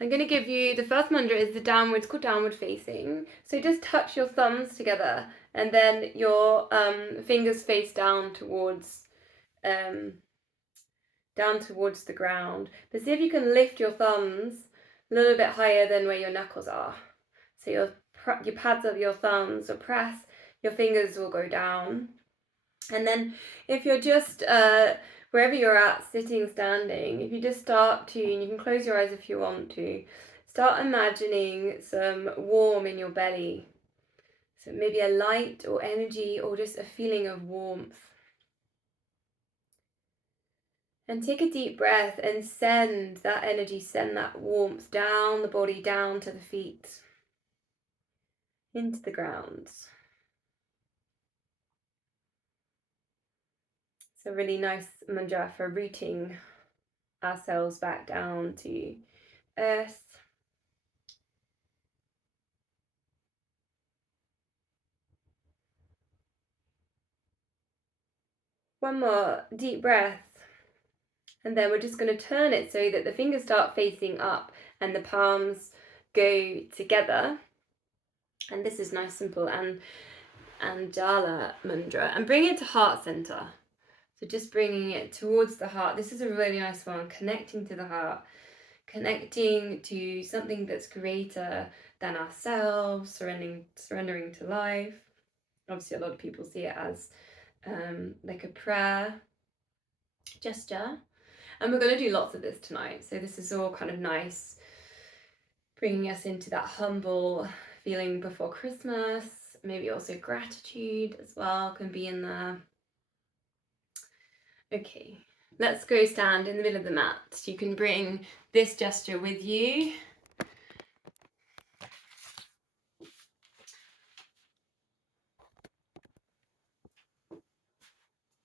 I'm going to give you, the first mudra is the downward, it's called downward facing. So just touch your thumbs together and then your fingers face down towards the ground. But see if you can lift your thumbs a little bit higher than where your knuckles are. So your pads of your thumbs will press, your fingers will go down. And then if you're just wherever you're at, sitting, standing, if you just start to, and you can close your eyes if you want to, start imagining some warmth in your belly. So maybe a light or energy or just a feeling of warmth. And take a deep breath and send that energy, send that warmth down the body, down to the feet, into the ground. It's a really nice mantra for rooting ourselves back down to earth. One more deep breath. And then we're just going to turn it so that the fingers start facing up and the palms go together. And this is nice, simple, and Jala mudra. And bring it to heart center. So just bringing it towards the heart. This is a really nice one, connecting to the heart, connecting to something that's greater than ourselves, surrendering to life. Obviously, a lot of people see it as like a prayer gesture. And we're going to do lots of this tonight. So this is all kind of nice, bringing us into that humble feeling before Christmas. Maybe also gratitude as well can be in there. Okay, let's go stand in the middle of the mat. You can bring this gesture with you.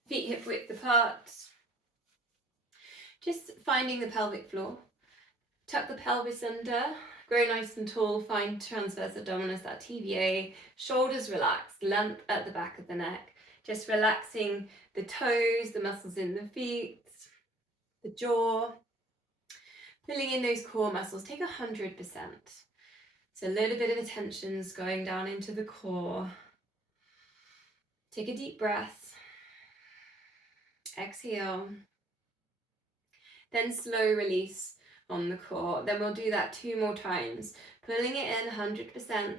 Feet hip width apart. Just finding the pelvic floor. Tuck the pelvis under. Grow nice and tall. Find transverse abdominis, that TVA. Shoulders relaxed. Length at the back of the neck. Just relaxing the toes, the muscles in the feet, the jaw. Filling in those core muscles. Take 100%. So a little bit of attention's going down into the core. Take a deep breath. Exhale. Then slow release on the core. Then we'll do that 2 more times. Pulling it in 100%.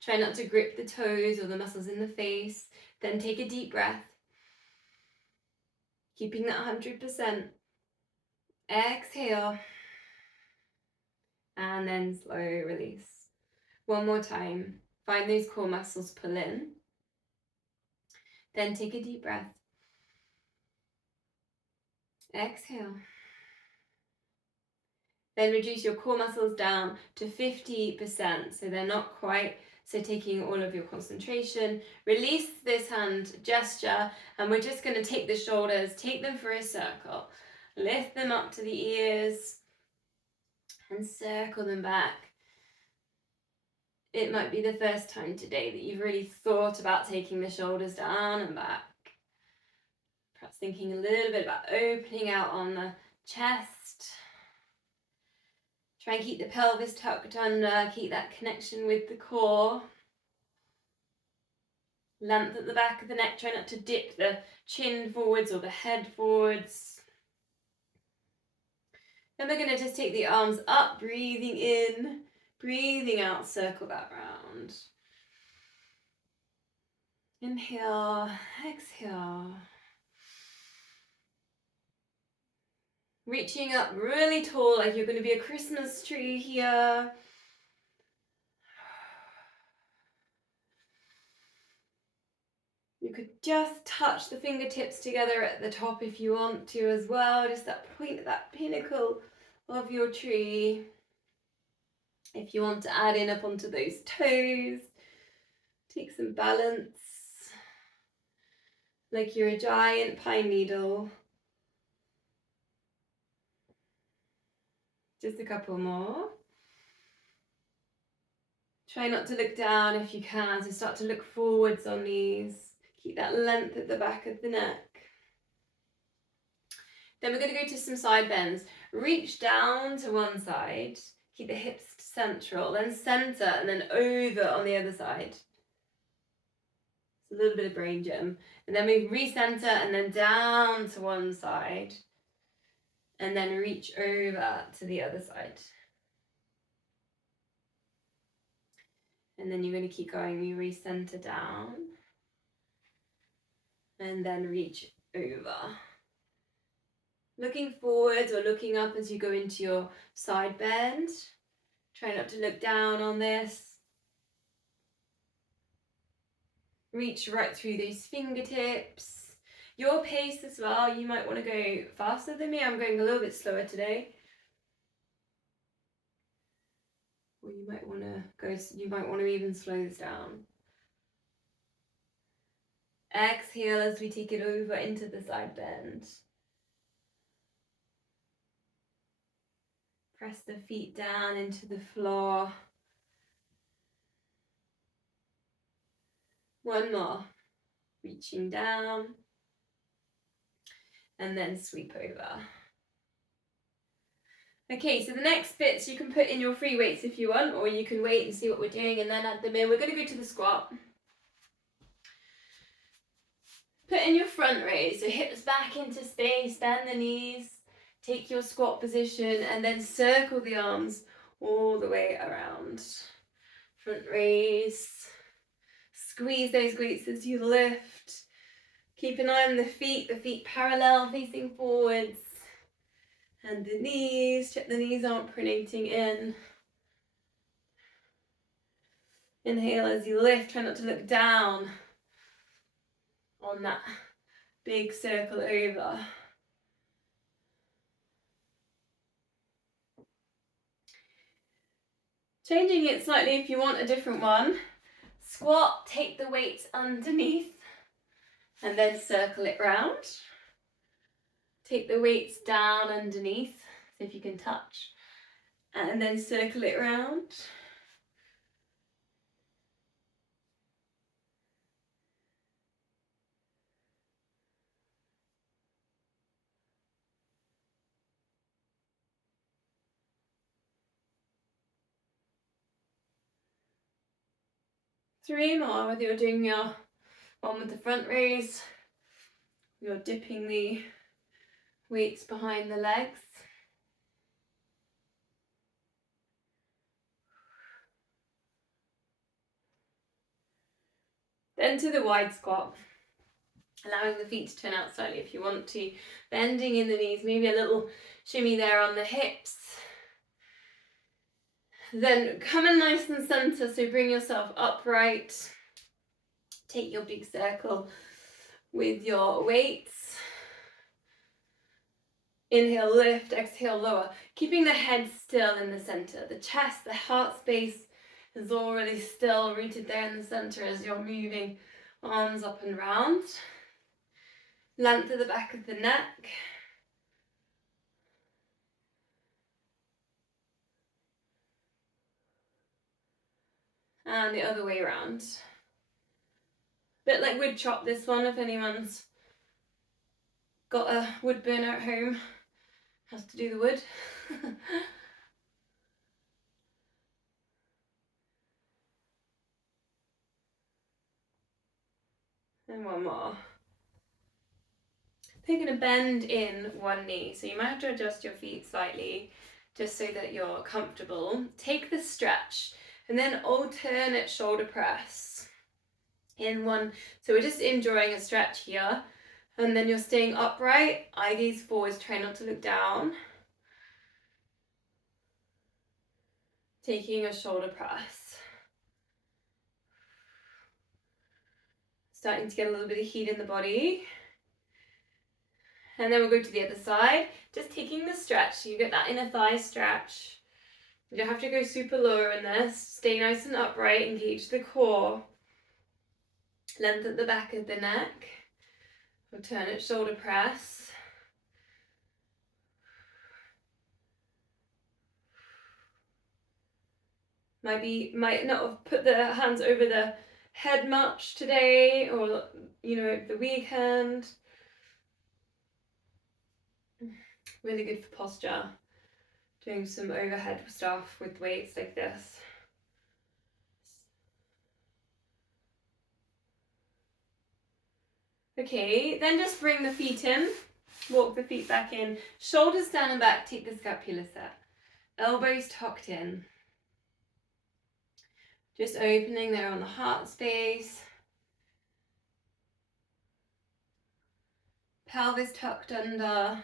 Try not to grip the toes or the muscles in the face. Then take a deep breath. Keeping that 100%. Exhale. And then slow release. 1 more time. Find those core muscles, pull in. Then take a deep breath. Exhale. Then reduce your core muscles down to 50%, so they're not quite, so taking all of your concentration. Release this hand gesture, and we're just going to take the shoulders, take them for a circle. Lift them up to the ears, and circle them back. It might be the first time today that you've really thought about taking the shoulders down and back. Perhaps thinking a little bit about opening out on the chest. Try and keep the pelvis tucked under, keep that connection with the core. Length at the back of the neck, try not to dip the chin forwards or the head forwards. Then we're going to just take the arms up, breathing in, breathing out, circle that round. Inhale, exhale. Reaching up really tall, like you're going to be a Christmas tree here. You could just touch the fingertips together at the top if you want to as well, just that point, that pinnacle of your tree. If you want to add in up onto those toes, take some balance, like you're a giant pine needle. Just a couple more. Try not to look down if you can, so start to look forwards on these. Keep that length at the back of the neck. Then we're going to go to some side bends. Reach down to one side. Keep the hips central, then center, and then over on the other side. It's a little bit of brain gym. And then we recenter and then down to one side. And then reach over to the other side. And then you're going to keep going. You recenter down. And then reach over. Looking forwards or looking up as you go into your side bend. Try not to look down on this. Reach right through those fingertips. Your pace as well. You might want to go faster than me. I'm going a little bit slower today. Or you might want to even slow this down. Exhale as we take it over into the side bend. Press the feet down into the floor. One more. Reaching down. And then sweep over. Okay, so the next bits you can put in your free weights if you want, or you can wait and see what we're doing and then add them in. We're going to go to the squat. Put in your front raise, so hips back into space, bend the knees. Take your squat position and then circle the arms all the way around. Front raise. Squeeze those glutes as you lift. Keep an eye on the feet parallel facing forwards. And the knees, check the knees aren't pronating in. Inhale as you lift, try not to look down on that big circle over. Changing it slightly if you want a different one. Squat, take the weights underneath and then circle it round. Take the weights down underneath, so if you can touch, and then circle it round. Three more, whether you're doing your one with the front raise, you're dipping the weights behind the legs. Then to the wide squat, allowing the feet to turn out slightly if you want to, bending in the knees, maybe a little shimmy there on the hips. Then come in nice and center, so bring yourself upright. Take your big circle with your weights. Inhale, lift, exhale, lower. Keeping the head still in the center. The chest, the heart space is already still rooted there in the center as you're moving arms up and round. Length of the back of the neck. And the other way around. Bit like wood chop, this one, if anyone's got a wood burner at home, has to do the wood. And one more. Taking a bend in one knee, so you might have to adjust your feet slightly just so that you're comfortable. Take the stretch and then alternate shoulder press in one. So we're just enjoying a stretch here, and then you're staying upright, eye gaze forwards, try not to look down. Taking a shoulder press. Starting to get a little bit of heat in the body. And then we'll go to the other side, just taking the stretch, so you get that inner thigh stretch. You don't have to go super low in this. Stay nice and upright, engage the core. Length at the back of the neck. Alternate shoulder press. Might not have put the hands over the head much today, or over the weekend. Really good for posture. doing some overhead stuff with weights like this. Okay, then just bring the feet in, walk the feet back in, shoulders down and back, take the scapula set. Elbows tucked in. Just opening there on the heart space. Pelvis tucked under.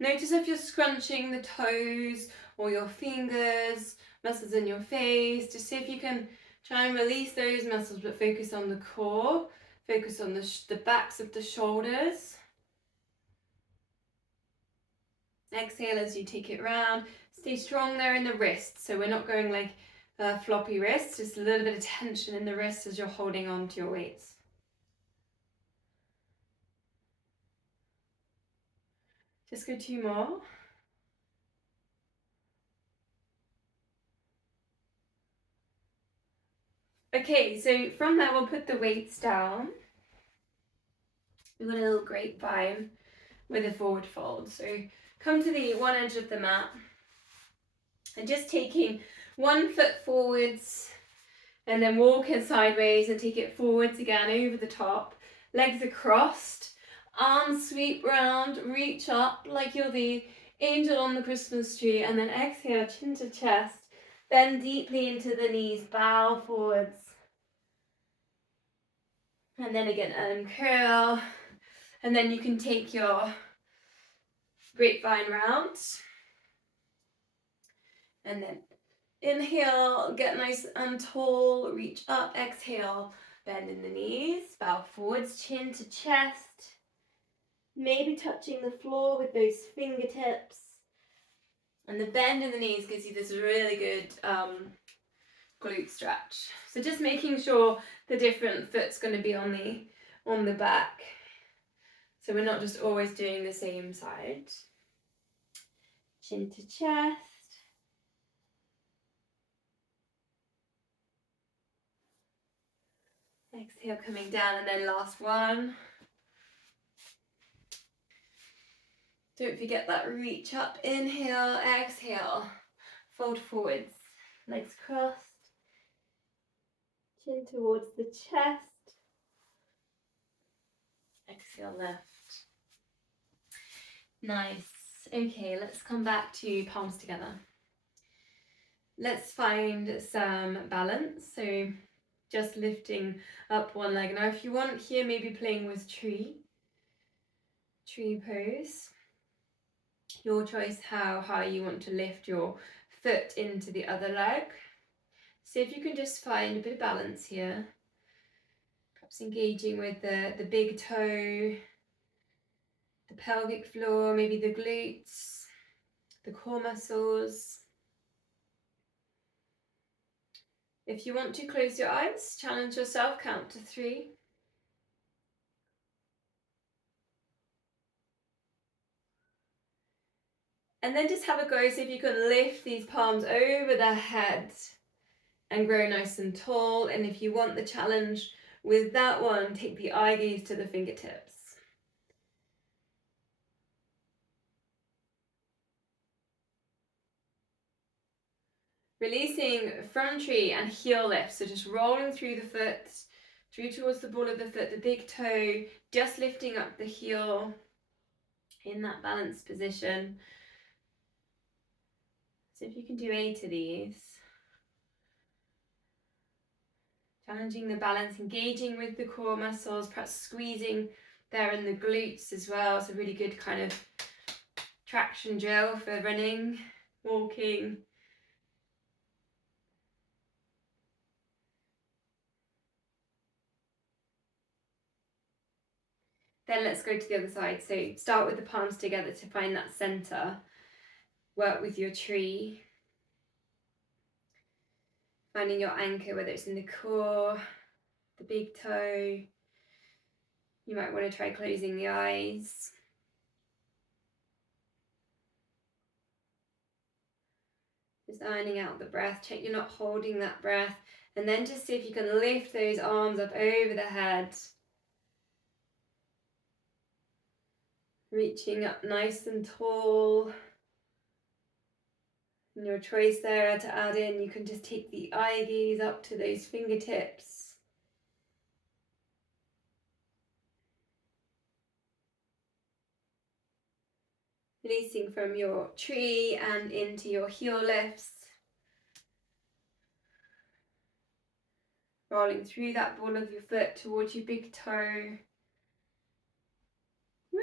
Notice if you're scrunching the toes or your fingers, muscles in your face. Just see if you can try and release those muscles, but focus on the core. Focus on the backs of the shoulders. Exhale as you take it round. Stay strong there in the wrists, so we're not going like floppy wrists, just a little bit of tension in the wrists as you're holding on to your weights. Just go 2 more. Okay, so from there we'll put the weights down. We've got a little grapevine with a forward fold. So come to the one edge of the mat and just taking 1 foot forwards and then walk in sideways and take it forwards again over the top. Legs are crossed, arms sweep round, reach up like you're the angel on the Christmas tree, and then exhale, chin to chest, bend deeply into the knees, bow forwards. And then again, curl. And then you can take your grapevine round. And then inhale, get nice and tall, reach up, exhale, bend in the knees, bow forwards, chin to chest. Maybe touching the floor with those fingertips. And the bend in the knees gives you this really good glute stretch. So just making sure the different foot's going to be on the back. So we're not just always doing the same side. Chin to chest. Exhale, coming down, and then last one. Don't forget that reach up, inhale, exhale, fold forwards, legs crossed, chin towards the chest, exhale, left. Nice. Okay, let's come back to palms together. Let's find some balance. So just lifting up one leg. Now if you want here, maybe playing with tree pose. Your choice how high you want to lift your foot into the other leg. See if you can just find a bit of balance here. Perhaps engaging with the big toe, the pelvic floor, maybe the glutes, the core muscles. If you want to close your eyes, challenge yourself, count to 3. And then just have a go, see if you can lift these palms over the head and grow nice and tall. And if you want the challenge with that one, take the eye gaze to the fingertips. Releasing front tree and heel lift, so just rolling through the foot, through towards the ball of the foot, the big toe, just lifting up the heel in that balanced position. So if you can do 8 of these. Challenging the balance, engaging with the core muscles, perhaps squeezing there in the glutes as well. It's a really good kind of traction drill for running, walking. Then let's go to the other side. So start with the palms together to find that center. Work with your tree. Finding your anchor, whether it's in the core, the big toe. You might want to try closing the eyes. Just ironing out the breath. Check you're not holding that breath. And then just see if you can lift those arms up over the head. Reaching up nice and tall. And your choice there to add in, you can just take the eye gaze up to those fingertips. Releasing from your tree and into your heel lifts. Rolling through that ball of your foot towards your big toe. Woo.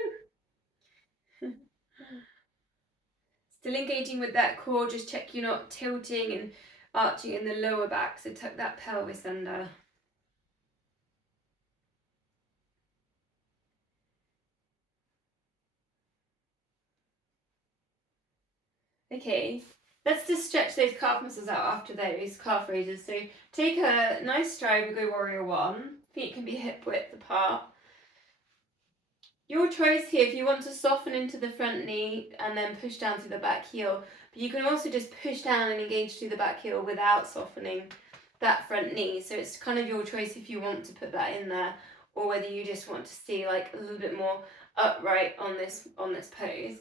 Still engaging with that core, just check you're not tilting and arching in the lower back, so tuck that pelvis under. Okay, let's just stretch those calf muscles out after those calf raises. So take a nice stride, we go warrior one. Feet can be hip width apart. Your choice here, if you want to soften into the front knee and then push down through the back heel, but you can also just push down and engage through the back heel without softening that front knee. So it's kind of your choice if you want to put that in there, or whether you just want to stay like a little bit more upright on this pose.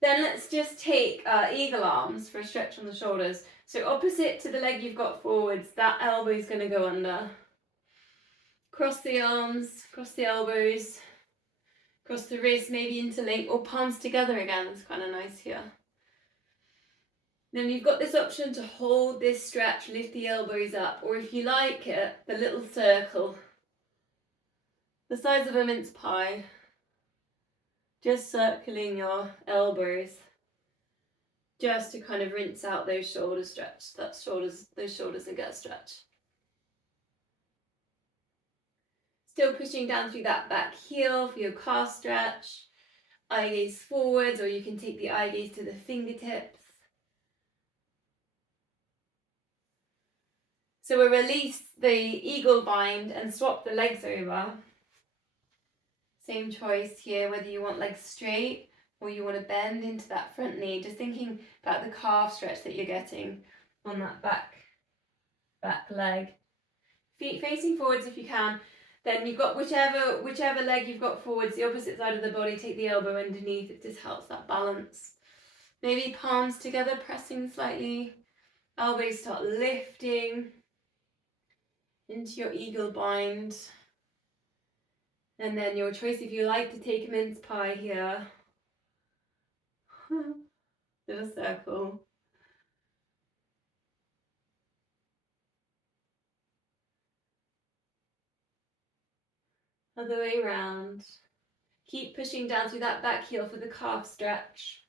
Then let's just take eagle arms for a stretch on the shoulders. So opposite to the leg you've got forwards, that elbow is going to go under. Cross the arms, cross the elbows. Cross the wrists, maybe interlink, or palms together again. It's kind of nice here. Then you've got this option to hold this stretch, lift the elbows up, or if you like it, the little circle, the size of a mince pie, just circling your elbows, just to kind of rinse out those shoulders stretch, those shoulders and get a stretch. Still pushing down through that back heel for your calf stretch. Eye gaze forwards, or you can take the eye gaze to the fingertips. So we'll release the eagle bind and swap the legs over. Same choice here, whether you want legs straight or you want to bend into that front knee. Just thinking about the calf stretch that you're getting on that back leg. Feet facing forwards if you can. Then you've got whichever leg you've got forwards, the opposite side of the body, take the elbow underneath. It just helps that balance. Maybe palms together, pressing slightly. Elbows start lifting into your eagle bind. And then your choice, if you like to take a mince pie here. Little circle. Other way around. Keep pushing down through that back heel for the calf stretch.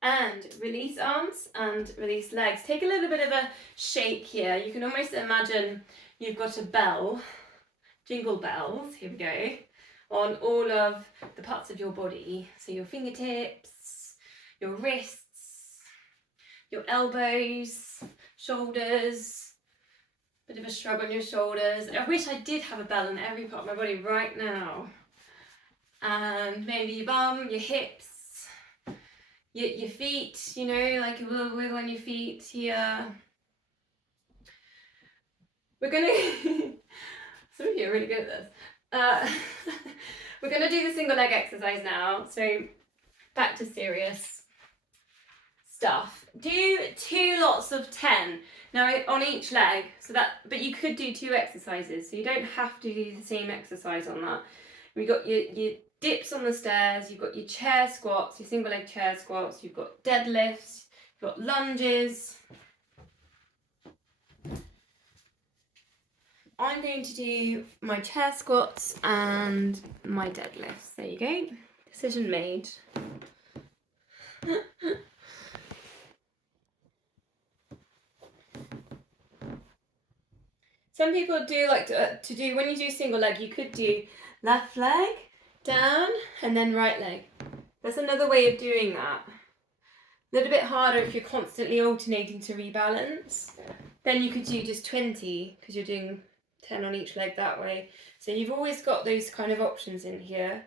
And release arms and release legs. Take a little bit of a shake here. You can almost imagine you've got a bell, jingle bells, here we go, on all of the parts of your body. So your fingertips, your wrists, your elbows, shoulders, bit of a shrug on your shoulders. I wish I did have a bell in every part of my body right now. And maybe your bum, your hips, your feet, you know, like a little wiggle on your feet here. We're gonna, some of you are really good at this. We're gonna do the single leg exercise now. So back to serious stuff. Do 2 lots of 10 now on each leg. But you could do 2 exercises, so you don't have to do the same exercise on that. We've got your dips on the stairs, you've got your chair squats, your single leg chair squats, you've got deadlifts, you've got lunges. I'm going to do my chair squats and my deadlifts. There you go. Decision made. Some people do like to do, when you do single leg, you could do left leg down and then right leg. That's another way of doing that. A little bit harder if you're constantly alternating to rebalance. Then you could do just 20 because you're doing 10 on each leg that way. So you've always got those kind of options in here.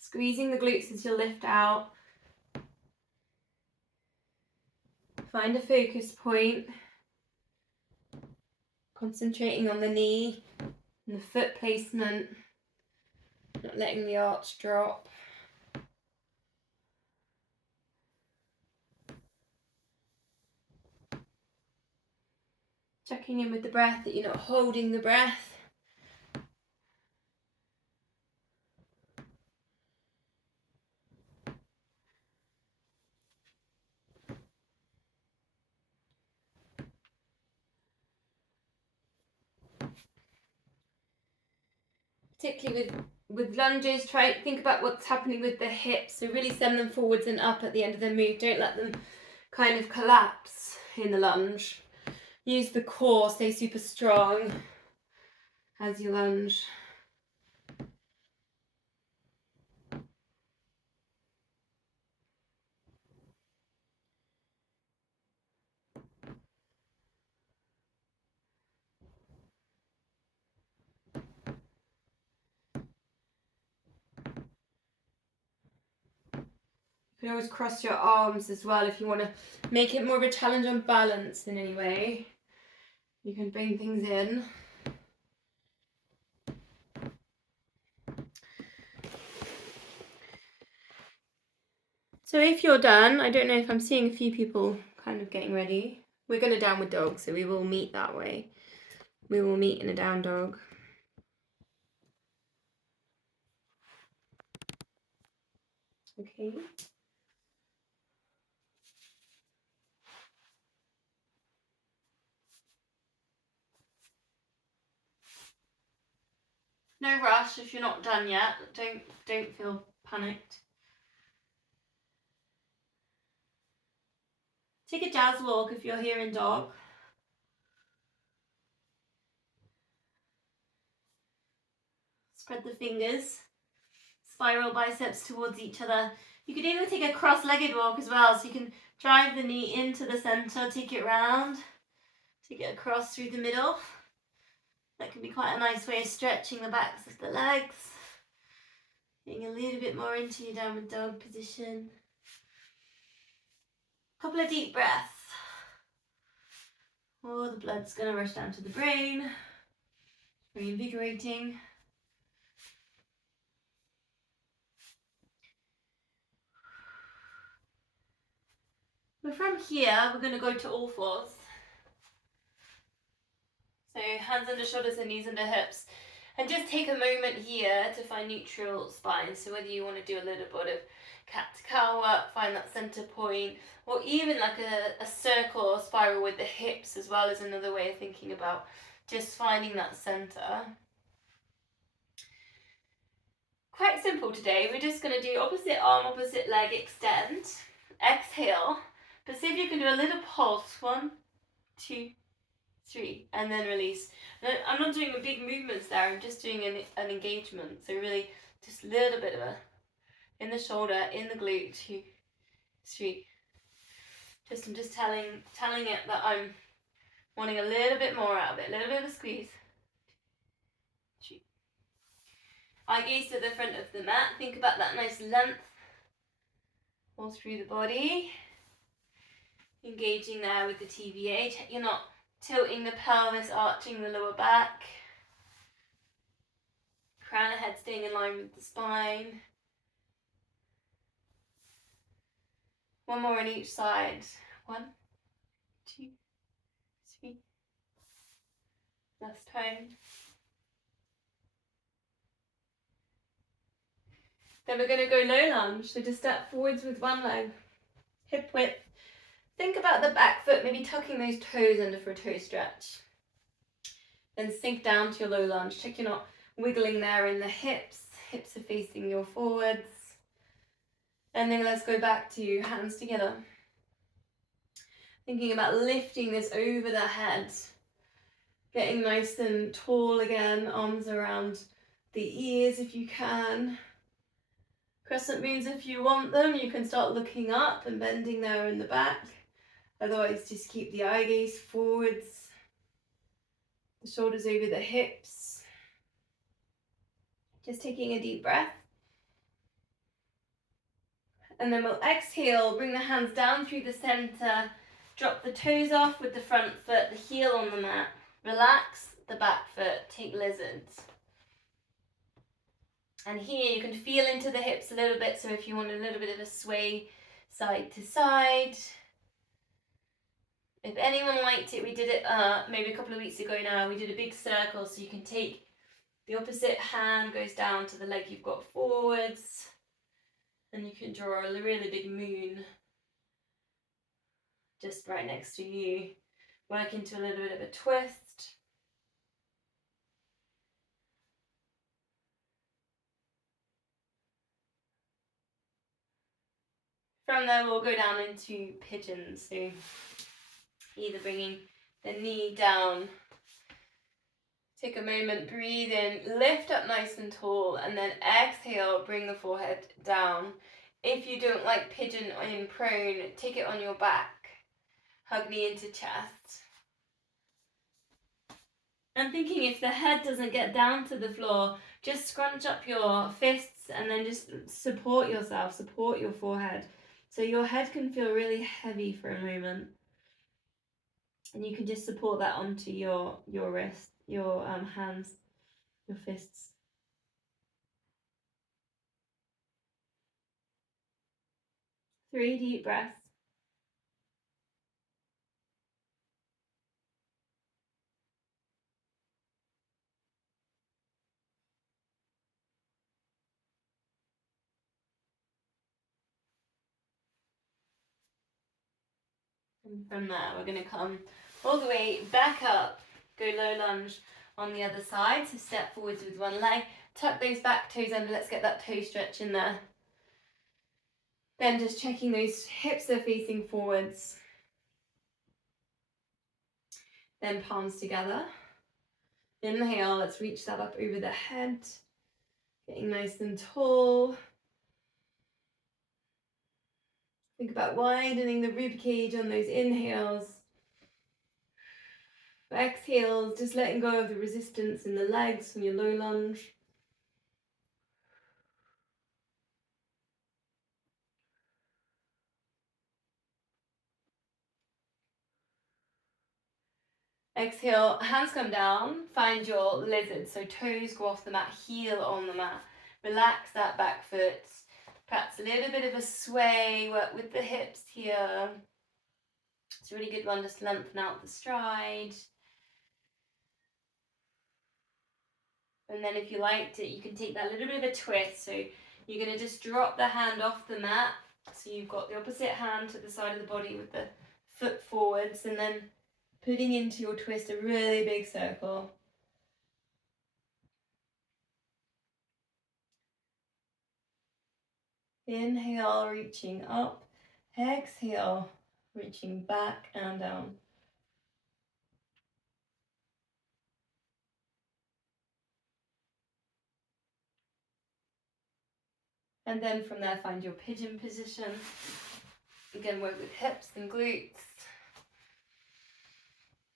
Squeezing the glutes as you lift out. Find a focus point. Concentrating on the knee, And the foot placement, not letting the arch drop. Checking in with the breath, that you're not holding the breath. Particularly with lunges, try think about what's happening with the hips. So really send them forwards and up at the end of the move. Don't let them kind of collapse in the lunge. Use the core, stay super strong as you lunge. You can always cross your arms as well if you want to make it more of a challenge on balance in any way. You can bring things in. So if you're done, I don't know if I'm seeing a few people kind of getting ready. We're going to downward dog, so we will meet that way. We will meet in a down dog. Okay. No rush if you're not done yet. Don't feel panicked. Take a jazz walk if you're here in dog. Spread the fingers. Spiral biceps towards each other. You could even take a cross-legged walk as well, so you can drive the knee into the center, take it round, take it across through the middle. That can be quite a nice way of stretching the backs of the legs. Getting a little bit more into your downward dog position. Couple of deep breaths. Oh, the blood's going to rush down to the brain. Very invigorating. But from here, we're going to go to all fours. So hands under shoulders and knees under hips. And just take a moment here to find neutral spine. So whether you want to do a little bit of cat-to-cow work, find that center point, or even like a circle or spiral with the hips as well is another way of thinking about just finding that center. Quite simple today. We're just going to do opposite arm, opposite leg, extend. Exhale. But see if you can do a little pulse. 1, 2, 3, and then release. I'm not doing big movements there, I'm just doing an engagement. So really just a little bit of a, in the shoulder, in the glute, 2, 3. I'm just telling it that I'm wanting a little bit more out of it, a little bit of a squeeze. 3. Eye gaze to the front of the mat, think about that nice length all through the body. Engaging there with the TVA, check you're not tilting the pelvis, arching the lower back. Crown of head staying in line with the spine. One more on each side. 1, 2, 3. Last time. Then we're going to go low lunge. So just step forwards with one leg. Hip width. Think about the back foot, maybe tucking those toes under for a toe stretch. Then sink down to your low lunge. Check you're not wiggling there in the hips. Hips are facing your forwards. And then let's go back to hands together. Thinking about lifting this over the head. Getting nice and tall again. Arms around the ears if you can. Crescent moons if you want them. You can start looking up and bending there in the back. Otherwise, just keep the eye gaze forwards. The shoulders over the hips. Just taking a deep breath. And then we'll exhale, bring the hands down through the center. Drop the toes off with the front foot, the heel on the mat. Relax the back foot, take lizard. And here you can feel into the hips a little bit, so if you want a little bit of a sway side to side. If anyone liked it, we did it maybe a couple of weeks ago now, we did a big circle, so you can take the opposite hand, goes down to the leg you've got forwards, and you can draw a really big moon just right next to you. Work into a little bit of a twist. From there, we'll go down into pigeons. So either bringing the knee down, take a moment, breathe in, lift up nice and tall, and then exhale, bring the forehead down. If you don't like pigeon in prone, take it on your back. Hug knee into chest. And thinking if the head doesn't get down to the floor, just scrunch up your fists and then just support yourself, support your forehead. So your head can feel really heavy for a moment. And you can just support that onto your wrist, your hands, your fists. Three deep breaths. And from there, we're going to come all the way back up, go low lunge on the other side. So step forwards with one leg, tuck those back toes under. Let's get that toe stretch in there. Then just checking those hips are facing forwards. Then palms together. Inhale, let's reach that up over the head. Getting nice and tall. Think about widening the rib cage on those inhales. Exhales, just letting go of the resistance in the legs from your low lunge. Exhale, hands come down, find your lizard. So toes go off the mat, heel on the mat. Relax that back foot. Perhaps a little bit of a sway, work with the hips here. It's a really good one, just lengthen out the stride. And then if you liked it, you can take that little bit of a twist. So you're going to just drop the hand off the mat. So you've got the opposite hand to the side of the body with the foot forwards, and then putting into your twist a really big circle. Inhale, reaching up. Exhale, reaching back and down. And then from there, find your pigeon position. Again, work with hips and glutes.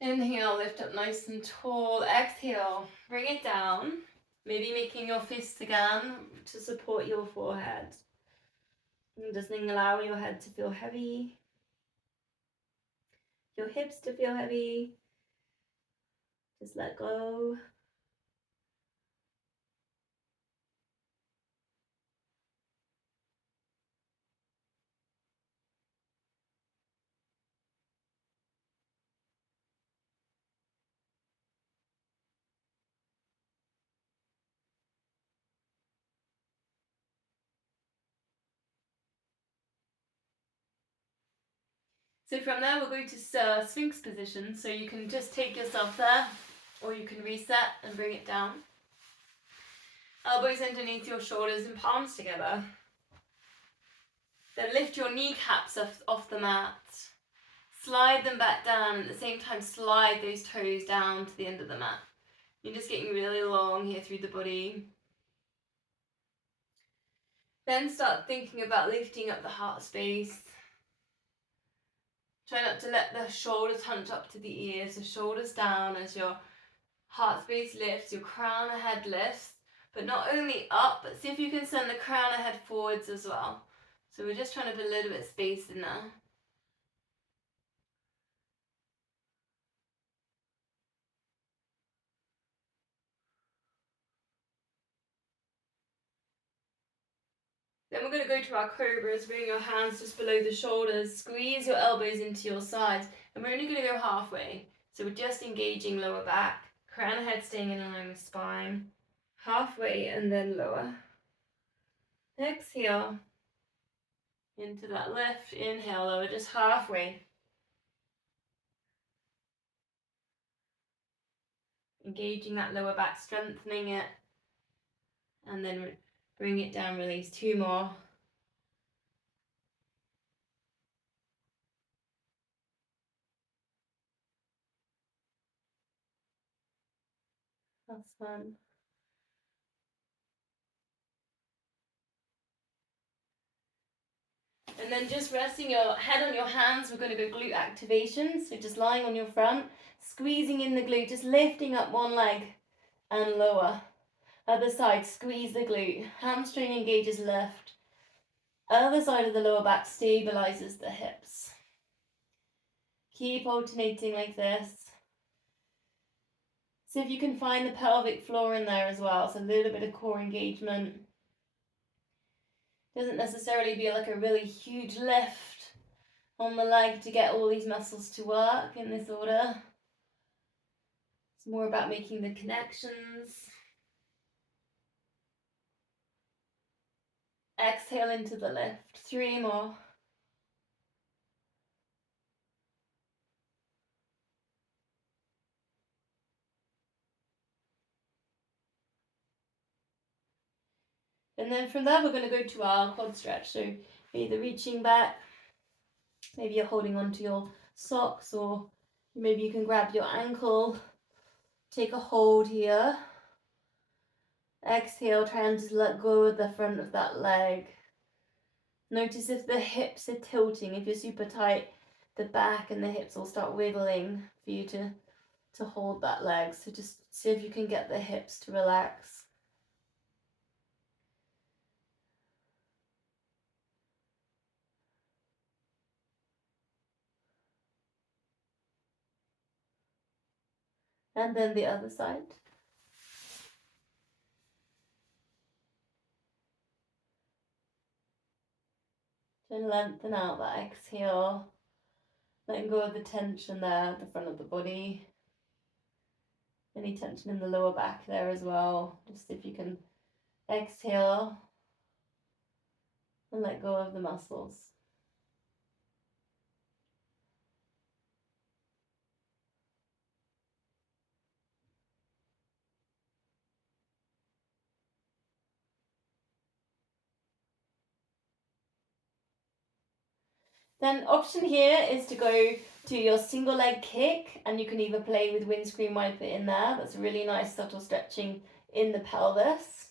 Inhale, lift up nice and tall. Exhale, bring it down. Maybe making your fists again to support your forehead. And just allow your head to feel heavy. Your hips to feel heavy. Just let go. So from there, we'll go to Sphinx position. So you can just take yourself there, or you can reset and bring it down. Elbows underneath your shoulders and palms together. Then lift your kneecaps off the mat. Slide them back down, and at the same time slide those toes down to the end of the mat. You're just getting really long here through the body. Then start thinking about lifting up the heart space. Try not to let the shoulders hunch up to the ears, so shoulders down as your heart space lifts, your crown of head lifts, but not only up, but see if you can send the crown of head forwards as well. So we're just trying to put a little bit of space in there. Then we're going to go to our cobras. Bring your hands just below the shoulders. Squeeze your elbows into your sides. And we're only going to go halfway. So we're just engaging lower back. Crown of head staying in line with spine. Halfway and then lower. Exhale. Into that lift. Inhale, lower just halfway. Engaging that lower back, strengthening it. And then bring it down, release. 2 more. That's fun. And then just resting your head on your hands, we're going to go glute activation. So just lying on your front, squeezing in the glute, just lifting up one leg and lower. Other side, squeeze the glute. Hamstring engages left. Other side of the lower back stabilizes the hips. Keep alternating like this. See if you can find the pelvic floor in there as well. So a little bit of core engagement. Doesn't necessarily be like a really huge lift on the leg to get all these muscles to work in this order. It's more about making the connections. Exhale into the lift. 3 more. And then from there, we're going to go to our quad stretch. So either reaching back, maybe you're holding onto your socks, or maybe you can grab your ankle, take a hold here. Exhale, try and just let go of the front of that leg. Notice if the hips are tilting. If you're super tight, the back and the hips will start wiggling for you to hold that leg. So just see if you can get the hips to relax. And then the other side. Then lengthen out that exhale. Letting go of the tension there at the front of the body. Any tension in the lower back there as well. Just if you can exhale and let go of the muscles. Then option here is to go to your single leg kick, and you can either play with windscreen wiper in there. That's a really nice subtle stretching in the pelvis.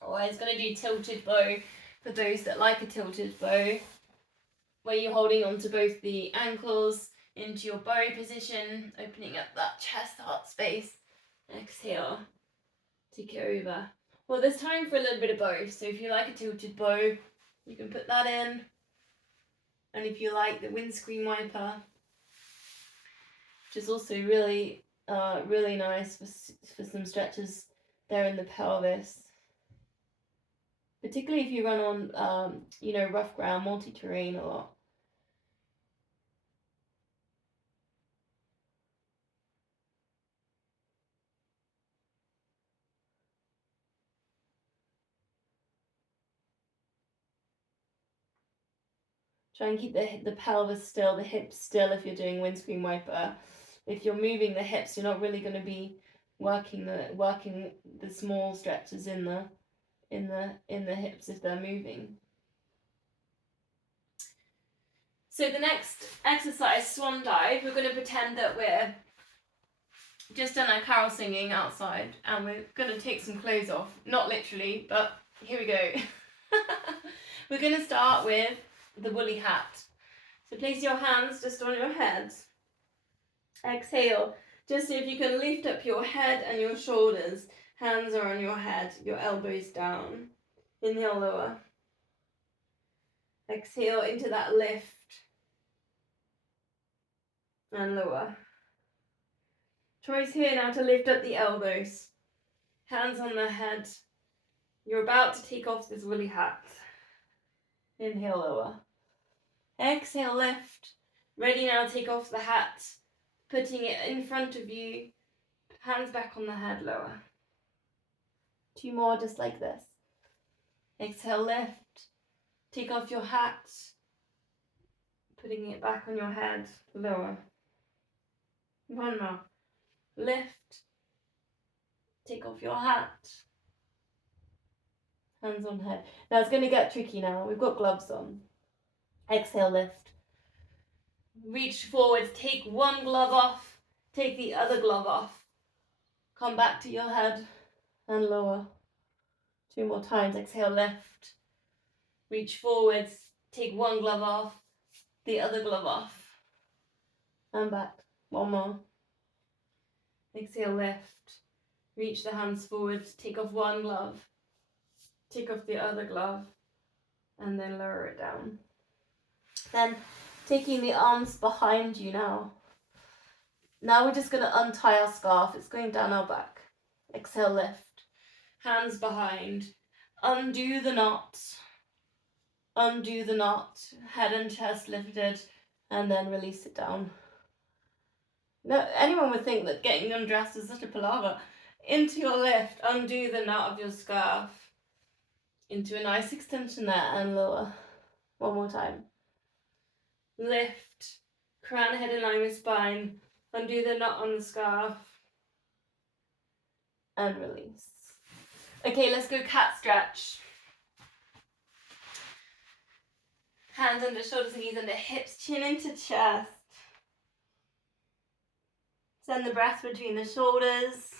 Or I was going to do tilted bow for those that like a tilted bow, where you're holding onto both the ankles into your bow position, opening up that chest heart space. Exhale, take it over. Well, there's time for a little bit of both. So if you like a tilted bow, you can put that in. And if you like the windscreen wiper, which is also really, really nice for some stretches there in the pelvis. Particularly if you run on, rough ground, multi-terrain a lot. Try and keep the pelvis still, the hips still if you're doing windscreen wiper. If you're moving the hips, you're not really going to be working the small stretches in the hips if they're moving. So the next exercise, swan dive, we're going to pretend that we're just done our carol singing outside and we're going to take some clothes off. Not literally, but here we go. We're going to start with the woolly hat. So place your hands just on your head. Exhale. Just see if you can lift up your head and your shoulders. Hands are on your head, your elbows down. Inhale, lower. Exhale into that lift. And lower. Choice here now to lift up the elbows. Hands on the head. You're about to take off this woolly hat. Inhale, lower. Exhale, lift. Ready now, take off the hat, putting it in front of you, hands back on the head, lower. 2 more, just like this. Exhale, lift. Take off your hat, putting it back on your head, lower. 1 more. Lift. Take off your hat. Hands on head. Now it's going to get tricky now. We've got gloves on. Exhale, lift. Reach forward, take one glove off, take the other glove off. Come back to your head and lower. 2 more times. Exhale, lift. Reach forwards, take one glove off, the other glove off. And back. 1 more. Exhale, lift. Reach the hands forward, take off one glove, take off the other glove, and then lower it down. Then taking the arms behind you now. Now we're just going to untie our scarf. It's going down our back. Exhale, lift. Hands behind. Undo the knot. Undo the knot. Head and chest lifted. And then release it down. Now, anyone would think that getting undressed is such a palaver. Into your lift. Undo the knot of your scarf. Into a nice extension there and lower. 1 more time. Lift. Crown head in line with spine. Undo the knot on the scarf. And release. Okay, let's go cat stretch. Hands under shoulders and knees under hips, chin into chest. Send the breath between the shoulders.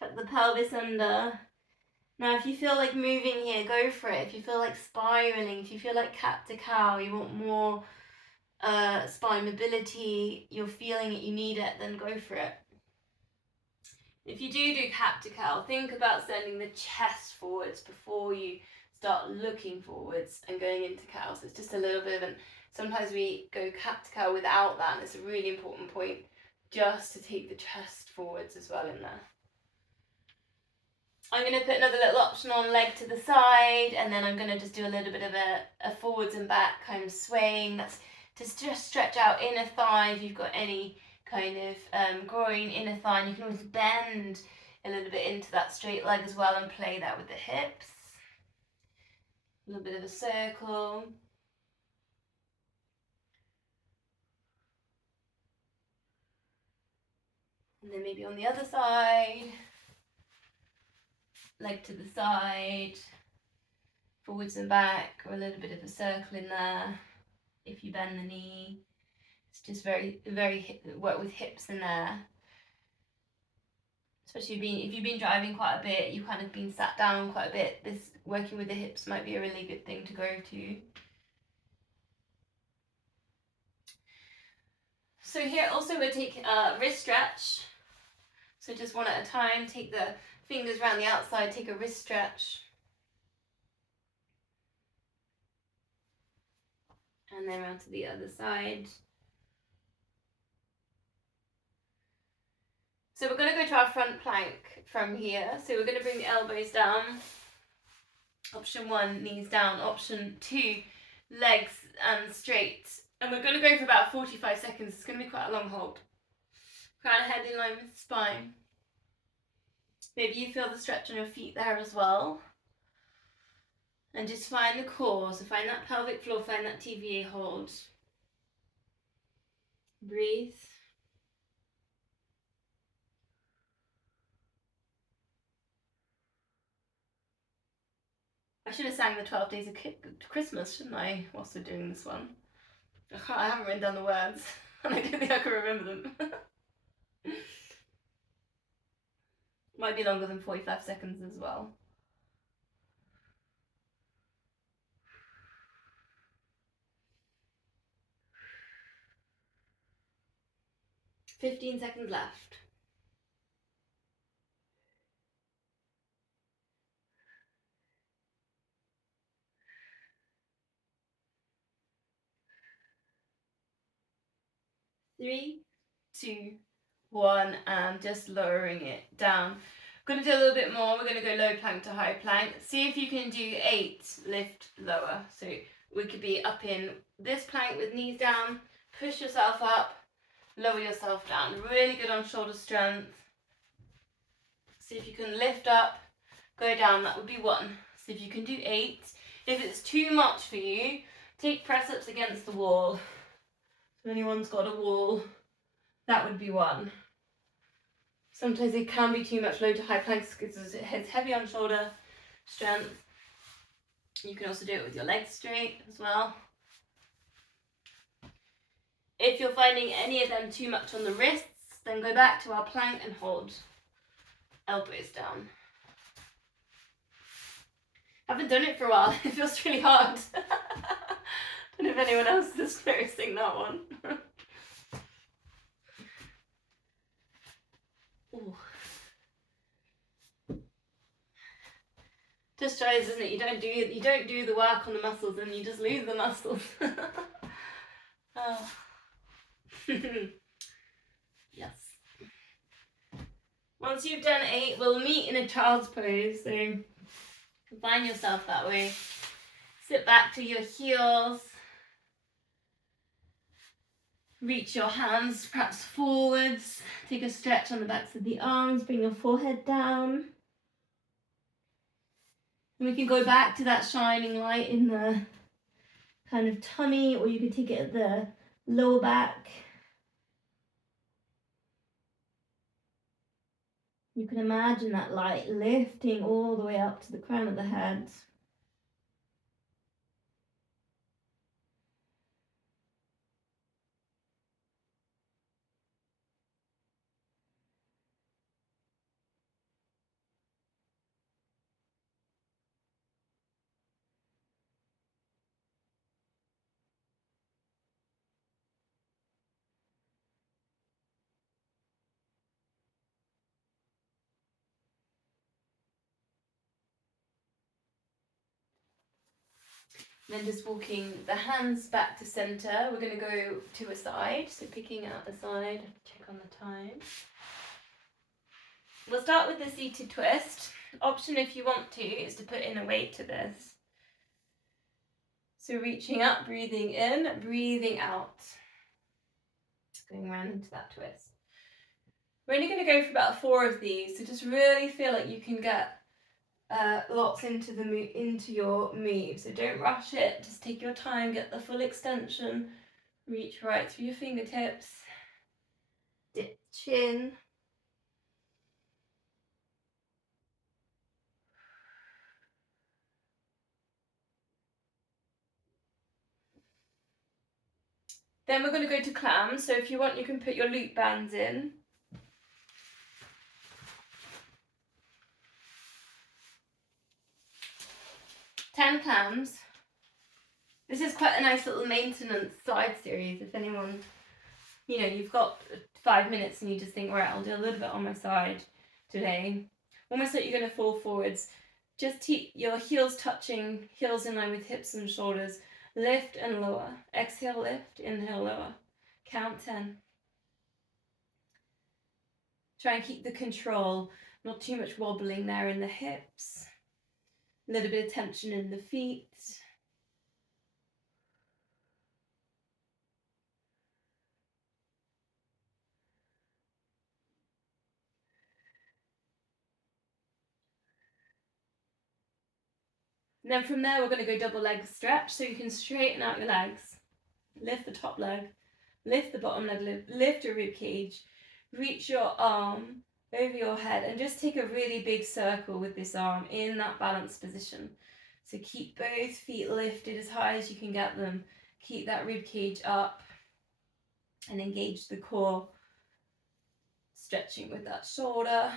Tuck the pelvis under. Now if you feel like moving here, go for it. If you feel like spiraling, if you feel like cat to cow, you want more spine mobility, you're feeling it, you need it, then go for it. If you do cat to cow, think about sending the chest forwards before you start looking forwards and going into cow. So it's just a little bit of an, sometimes we go cat to cow without that, and it's a really important point just to take the chest forwards as well in there. I'm going to put another little option on, leg to the side, and then I'm going to just do a little bit of a forwards and back kind of swaying. That's to just stretch out inner thigh if you've got any kind of groin, inner thigh, and you can always bend a little bit into that straight leg as well and play that with the hips. A little bit of a circle. And then maybe on the other side, leg to the side, forwards and back, or a little bit of a circle in there. If you bend the knee, it's just very work with hips in there. Especially if you've been driving quite a bit, you've kind of been sat down quite a bit, this working with the hips might be a really good thing to go to. So here also we'll take a wrist stretch. So just one at a time, take the fingers around the outside, take a wrist stretch. And then around to the other side. So we're going to go to our front plank from here. So we're going to bring the elbows down. Option 1, knees down. Option 2, legs straight. And we're going to go for about 45 seconds. It's going to be quite a long hold. Crown head in line with the spine. Maybe you feel the stretch on your feet there as well. And just find the core. So find that pelvic floor, find that TVA hold. Breathe. I should have sang the 12 Days of Christmas, shouldn't I, whilst we're doing this one? I haven't written down the words, and I don't think I can remember them. Might be longer than 45 seconds as well. 15 seconds left. Three, two, one, and just lowering it down. We're going to do a little bit more. We're going to go low plank to high plank. See if you can do 8 lift lower. So we could be up in this plank with knees down, push yourself up, lower yourself down. Really good on shoulder strength. See if you can lift up, go down. That would be 1. See if you can do 8. If it's too much for you, take press ups against the wall. If anyone's got a wall, that would be 1. Sometimes it can be too much low to high planks because it's heavy on shoulder strength. You can also do it with your legs straight as well. If you're finding any of them too much on the wrists, then go back to our plank and hold. Elbows down. I haven't done it for a while. It feels really hard. Don't know if anyone else is noticing that one. Ooh. Just tries, isn't it? You don't do the work on the muscles and you just lose the muscles. Oh. Yes. Once you've done 8, we'll meet in a child's pose. So find yourself that way. Sit back to your heels. Reach your hands perhaps forwards. Take a stretch on the backs of the arms. Bring your forehead down. And we can go back to that shining light in the kind of tummy, or you could take it at the lower back. You can imagine that light lifting all the way up to the crown of the head. Then just walking the hands back to center. We're going to go to a side, so picking out a side, check on the time. We'll start with the seated twist. Option if you want to is to put in a weight to this. So reaching up, breathing in, breathing out. Going around into that twist. We're only going to go for about 4 of these, so just really feel like you can get lots into your move. So don't rush it, just take your time, get the full extension, reach right through your fingertips, dip chin. Then we're going to go to clams, so if you want you can put your loop bands in. Ten clams. This is quite a nice little maintenance side series if anyone, you've got 5 minutes and you just think, right, I'll do a little bit on my side today. Almost like you're going to fall forwards. Just keep your heels touching, heels in line with hips and shoulders. Lift and lower. Exhale, lift, inhale, lower. Count 10. Try and keep the control, not too much wobbling there in the hips. A little bit of tension in the feet. And then from there, we're going to go double leg stretch, so you can straighten out your legs. Lift the top leg, lift the bottom leg, lift your rib cage, reach your arm over your head, and just take a really big circle with this arm in that balanced position. So keep both feet lifted as high as you can get them. Keep that rib cage up and engage the core, stretching with that shoulder.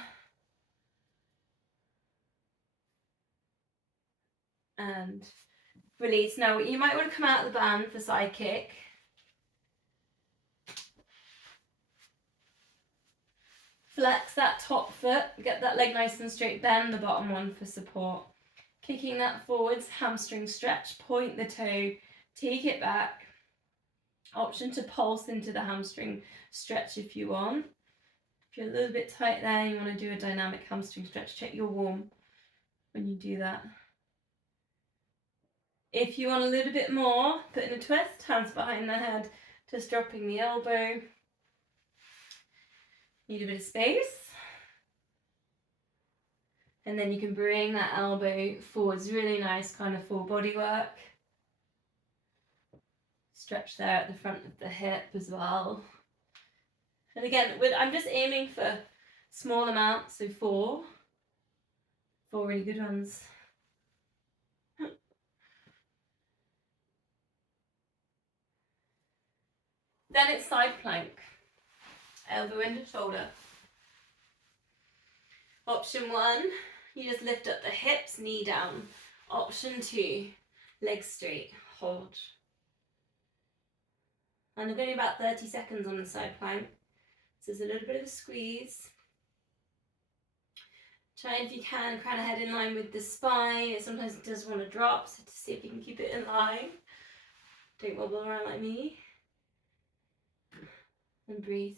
And release. Now you might want to come out of the band for side kick. Flex that top foot, get that leg nice and straight, bend the bottom one for support. Kicking that forwards, hamstring stretch, point the toe, take it back. Option to pulse into the hamstring stretch if you want. If you're a little bit tight there, you want to do a dynamic hamstring stretch, check you're warm when you do that. If you want a little bit more, put in a twist, hands behind the head, just dropping the elbow. Need a bit of space. And then you can bring that elbow forwards, really nice kind of full body work. Stretch there at the front of the hip as well. And again, I'm just aiming for small amounts, so four really good ones. Then it's side plank, elbow into shoulder. Option 1, you just lift up the hips, knee down. Option 2, legs straight, hold. And I'm going about 30 seconds on the side plank. So there's a little bit of a squeeze. Try, if you can, crown of head in line with the spine. It sometimes does want to drop, so to see if you can keep it in line. Don't wobble around like me. And breathe.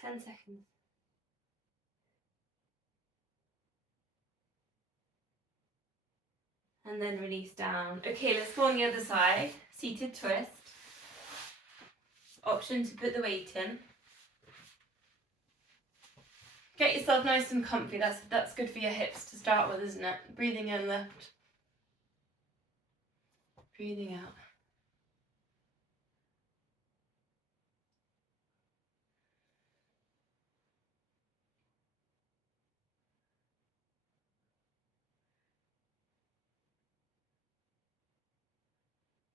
Ten seconds. And then release down. Okay, let's go on the other side. Seated twist. Option to put the weight in. Get yourself nice and comfy. That's good for your hips to start with, isn't it? Breathing in, lift. Breathing out.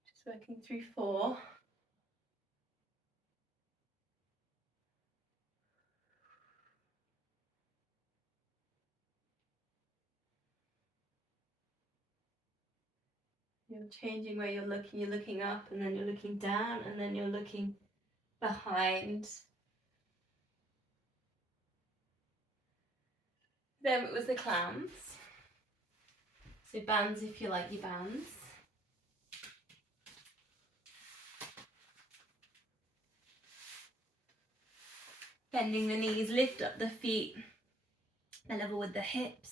Just working through 4. You're changing where you're looking up, and then you're looking down, and then you're looking behind. Then it was the clams. So bands if you like your bands. Bending the knees, lift up the feet, they're level with the hips.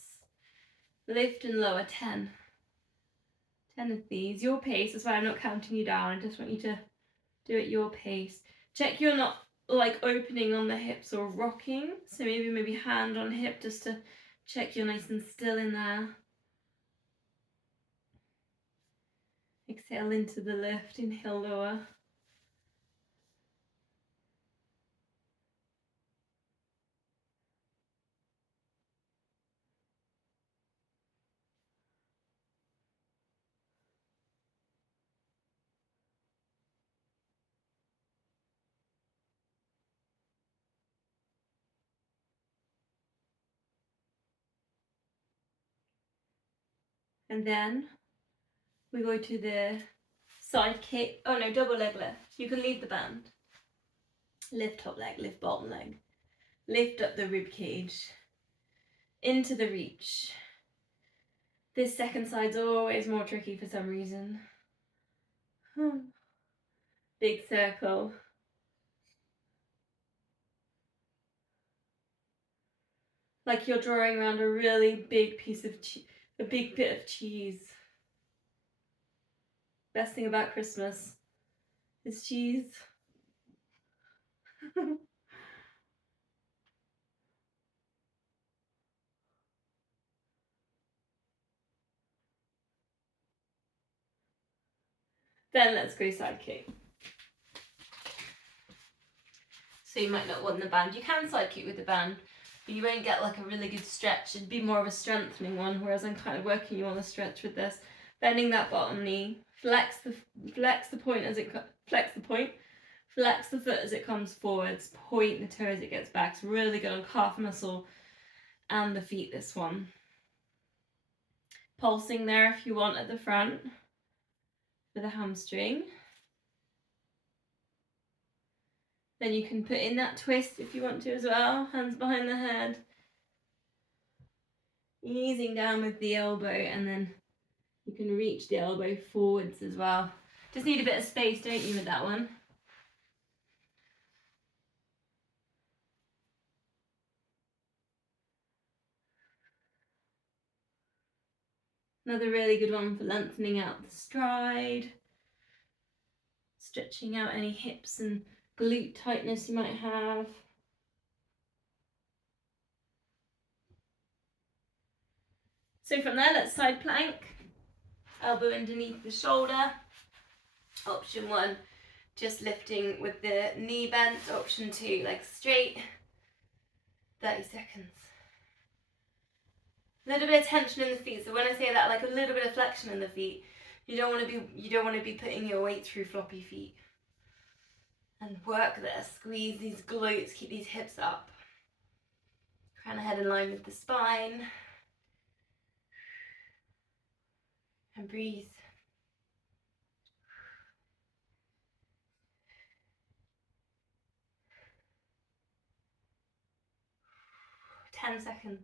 Lift and lower 10. 10 of these, your pace. That's why I'm not counting you down. I just want you to do it your pace. Check you're not like opening on the hips or rocking. So maybe hand on hip just to check you're nice and still in there. Exhale into the lift, inhale lower. And then we go to the side kick. Oh no, double leg lift. You can leave the band. Lift top leg, lift bottom leg. Lift up the rib cage. Into the reach. This second side's always more tricky for some reason. Big circle. Like you're drawing around a really big piece of a big bit of cheese. Best thing about Christmas is cheese. Then let's go side kick. So you might not want the band. You can side kick with the band, but you won't get like a really good stretch. It'd be more of a strengthening one, whereas I'm kind of working you on the stretch with this. Bending that bottom knee. Flex the point as it flex the point. Flex the foot as it comes forwards. Point the toe as it gets back. It's really good on calf muscle and the feet, this one. Pulsing there if you want at the front for the hamstring. Then you can put in that twist if you want to as well. Hands behind the head. Easing down with the elbow and then You can reach the elbow forwards as well. Just need a bit of space, don't you, with that one? Another really good one for lengthening out the stride, stretching out any hips and glute tightness you might have. So from there, let's side plank. Elbow underneath the shoulder. Option 1, just lifting with the knee bent. Option 2, legs straight. 30 seconds. A little bit of tension in the feet. So when I say that, like a little bit of flexion in the feet, you don't want to be putting your weight through floppy feet. And work this. Squeeze these glutes. Keep these hips up. Crown of head in line with the spine. And breathe. 10 seconds.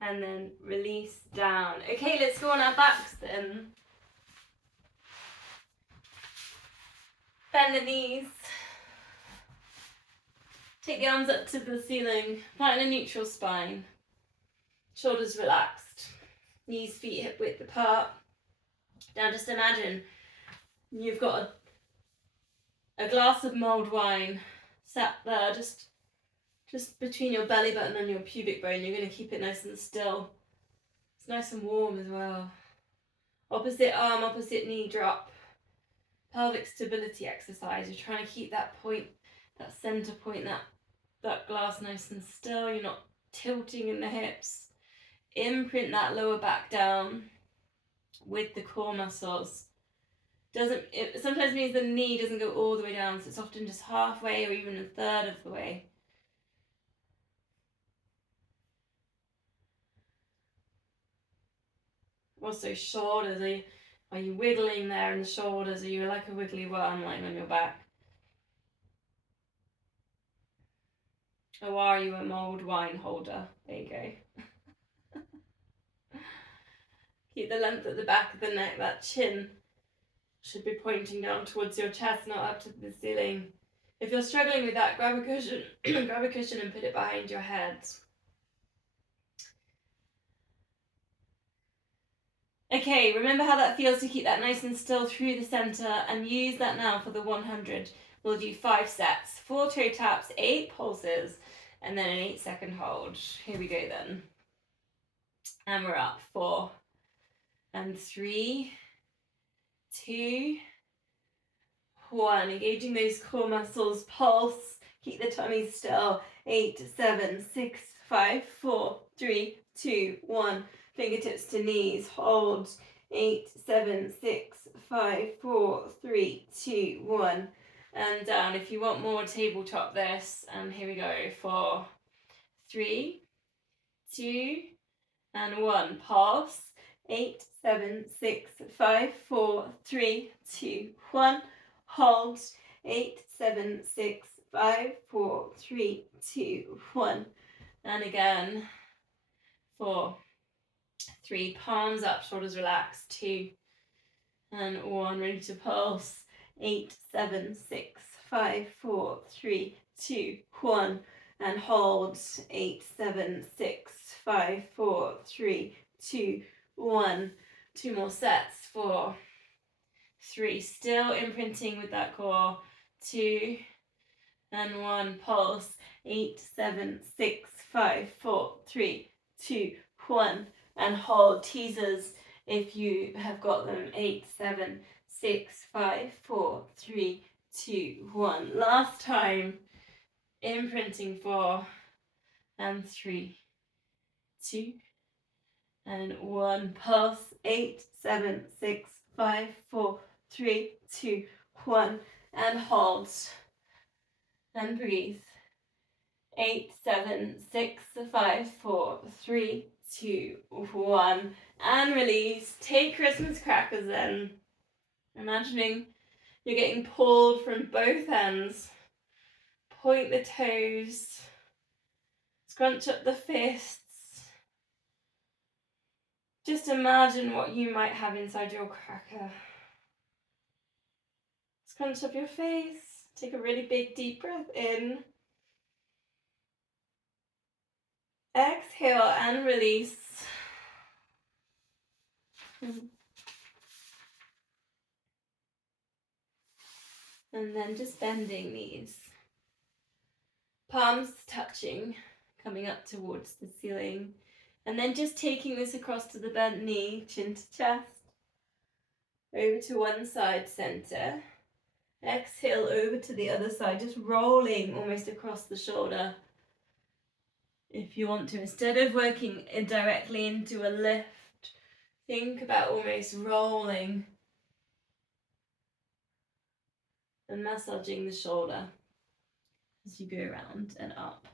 And then release down. Okay, let's go on our backs then. Bend the knees. Take the arms up to the ceiling. Find a neutral spine. Shoulders relaxed. Knees, feet, hip width apart. Now just imagine you've got a glass of mulled wine sat there just between your belly button and your pubic bone. You're going to keep it nice and still. It's nice and warm as well. Opposite arm, opposite knee drop. Pelvic stability exercise. You're trying to keep that point, that center point, that glass nice and still. You're not tilting in the hips. Imprint that lower back down with the core muscles. It sometimes means the knee doesn't go all the way down, so it's often just halfway or even a third of the way. Also shoulders, are you wiggling there in the shoulders? Are you like a wiggly worm lying on your back? Or are you a mulled wine holder? There you go. Keep the length at the back of the neck, that chin should be pointing down towards your chest, not up to the ceiling. If you're struggling with that, grab a cushion, grab a cushion and put it behind your head. Okay, remember how that feels to keep that nice and still through the center, and use that now for the 100. We'll do 5 sets, 4 toe taps, 8 pulses, and then an 8-second hold. Here we go then. And we're up. 4 and 3, 2, 1. Engaging those core muscles. Pulse. Keep the tummy still. 8, 7, 6, 5, 4, 3, 2, 1. Fingertips to knees. Hold. 8, 7, 6, 5, 4, 3, 2, 1. And down. If you want more, tabletop this. And here we go. 4, 3, 2, and 1. Pulse. 8, 7, 6, 5, 4, 3, 2, 1. Hold. 8, 7, 6, 5, 4, 3, 2, 1. And again. 4, 3. Palms up, shoulders relaxed. 2 and 1. Ready to pulse. 8, 7, 6, 5, 4, 3, 2, 1. And hold. 8, 7, 6, 5, 4, 3, 2, 1. 2 more sets. 4, 3. Still imprinting with that core. 2 and 1. Pulse. 8, 7, 6, 5, 4, 3, 2, 1. And hold. Teasers if you have got them. 8, 7, 6, 5, 4, 3, 2, 1. Last time. Imprinting. 4 and 3, 2 and 1. Pulse. 8, 7, 6, 5, 4, 3, 2, 1. And hold. And breathe. 8, 7, 6, 5, 4, 3, 2, 1. And release. Take Christmas crackers then. Imagining you're getting pulled from both ends. Point the toes. Scrunch up the fists. Just imagine what you might have inside your cracker. Scrunch up your face. Take a really big deep breath in. Exhale and release. And then just bending knees. Palms touching, coming up towards the ceiling. And then just taking this across to the bent knee, chin to chest. Over to one side, center. Exhale over to the other side, just rolling almost across the shoulder. If you want to, instead of working directly into a lift, think about almost rolling and massaging the shoulder as you go around and up.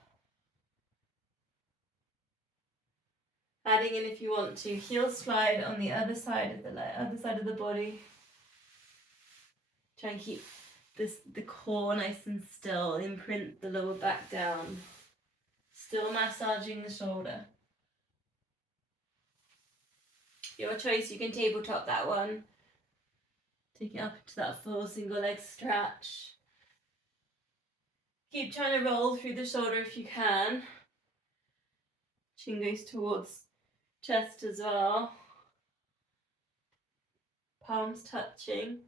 Adding in, if you want to, heel slide on the other side of the body. Try and keep the core nice and still. Imprint the lower back down. Still massaging the shoulder. Your choice, you can tabletop that one. Take it up to that full single leg stretch. Keep trying to roll through the shoulder if you can. Chin goes towards chest as well. Palms touching.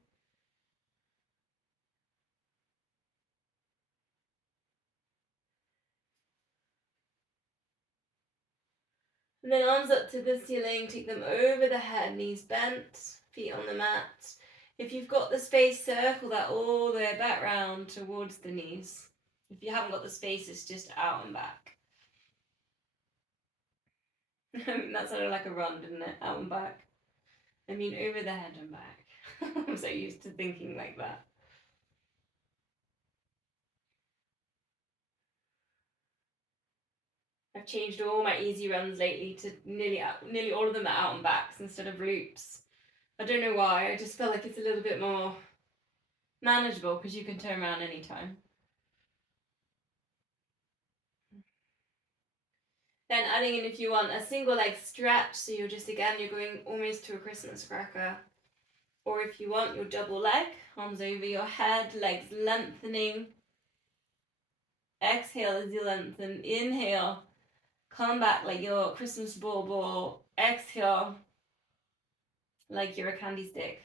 And then arms up to the ceiling, take them over the head, knees bent, feet on the mat. If you've got the space, circle that all the way back round towards the knees. If you haven't got the space, it's just out and back. I mean, that sounded like a run, didn't it? Out and back. I mean, over the head and back. I'm so used to thinking like that. I've changed all my easy runs lately to nearly all of them are out and backs instead of loops. I don't know why, I just feel like it's a little bit more manageable because you can turn around anytime. Then adding in, if you want, a single leg stretch, so you're going almost to a Christmas cracker. Or if you want your double leg, arms over your head, legs lengthening. Exhale as you lengthen. Inhale, come back like your Christmas ball. Exhale, like you're a candy stick.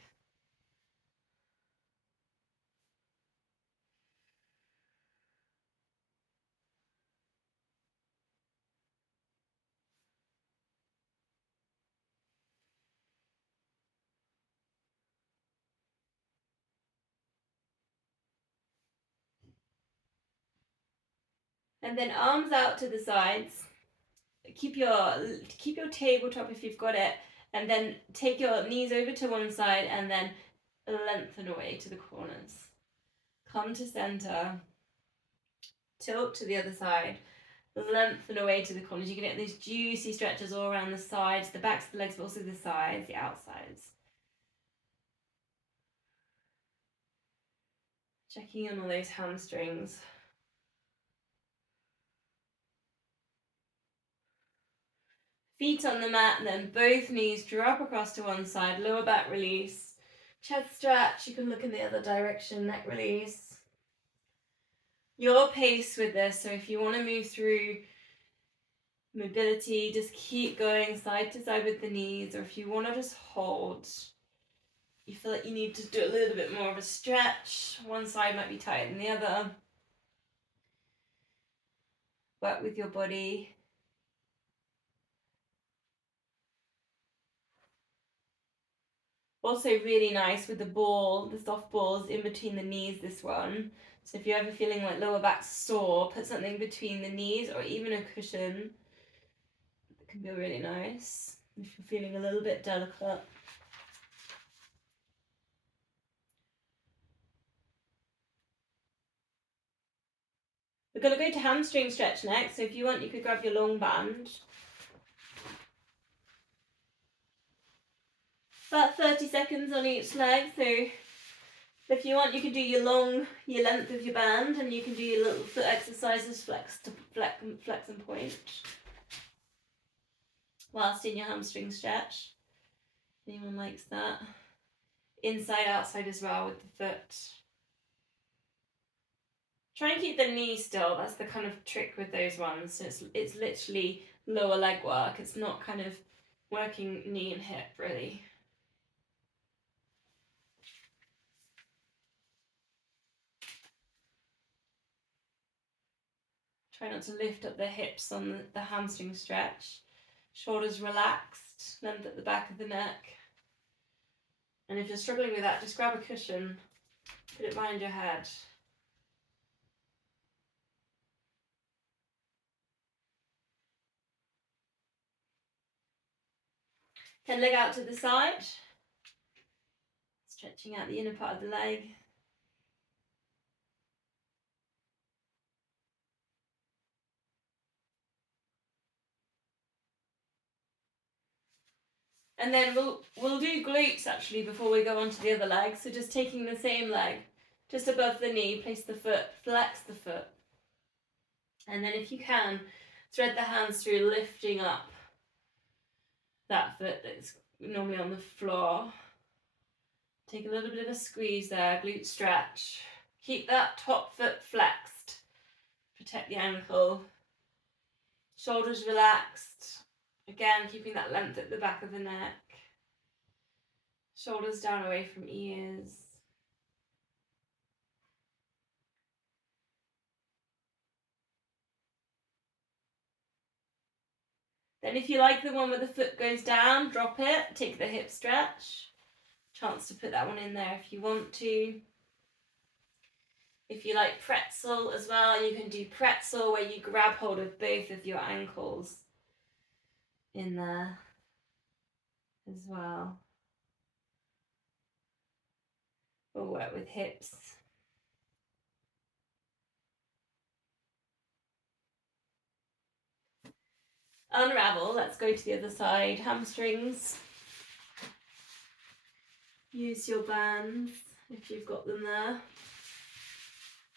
And then arms out to the sides. Keep your tabletop if you've got it, and then take your knees over to one side and then lengthen away to the corners. Come to center. Tilt to the other side. Lengthen away to the corners. You can get these juicy stretches all around the sides, the backs of the legs, but also the sides, the outsides. Checking in on those hamstrings. Feet on the mat, and then both knees drop across to one side, lower back release. Chest stretch, you can look in the other direction, neck release. Your pace with this, so if you want to move through mobility, just keep going side to side with the knees, or if you want to just hold, you feel like you need to do a little bit more of a stretch, one side might be tighter than the other. Work with your body. Also really nice with the soft balls in between the knees, this one. So if you're ever feeling like lower back sore, put something between the knees or even a cushion. It can be really nice if you're feeling a little bit delicate. We're going to go to hamstring stretch next. So if you want, you could grab your long band. About 30 seconds on each leg. So If you want, you can do your length of your band, and you can do your little foot exercises, flex and point, whilst in your hamstring stretch. Anyone likes that? Inside, outside as well with the foot. Try and keep the knee still. That's the kind of trick with those ones. So it's literally lower leg work. It's not kind of working knee and hip really. Try not to lift up the hips on the hamstring stretch. Shoulders relaxed, length at the back of the neck. And if you're struggling with that, just grab a cushion, put it behind your head. Then leg out to the side, stretching out the inner part of the leg. And then we'll do glutes actually before we go on to the other leg. So just taking the same leg, just above the knee, place the foot, flex the foot. And then if you can, thread the hands through, lifting up that foot that's normally on the floor. Take a little bit of a squeeze there, glute stretch. Keep that top foot flexed. Protect the ankle. Shoulders relaxed. Again, keeping that length at the back of the neck. Shoulders down away from ears. Then if you like the one where the foot goes down, drop it, take the hip stretch. Chance to put that one in there if you want to. If you like pretzel as well, you can do pretzel where you grab hold of both of your ankles in there as well. We'll work with hips. Unravel, let's go to the other side. Hamstrings. Use your bands if you've got them there.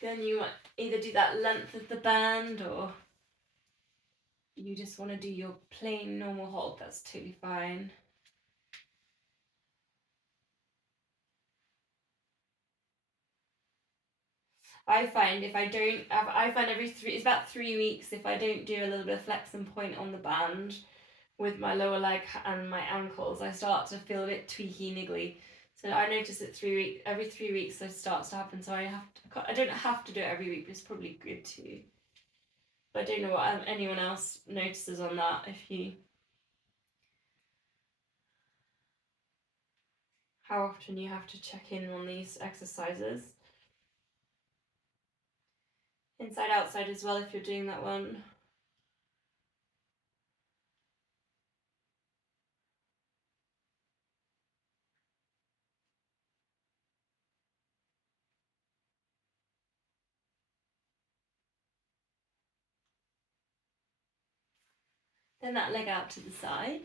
Then you might either do that length of the band or you just want to do your plain normal hold, that's totally fine. I find it's about 3 weeks if I don't do a little bit of flex and point on the band with my lower leg and my ankles, I start to feel a bit tweaky, niggly. So I notice it every 3 weeks it starts to happen. So I don't have to do it every week, but it's probably good to. But I don't know what anyone else notices on that. How often you have to check in on these exercises. Inside, outside as well if you're doing that one. Then that leg out to the side.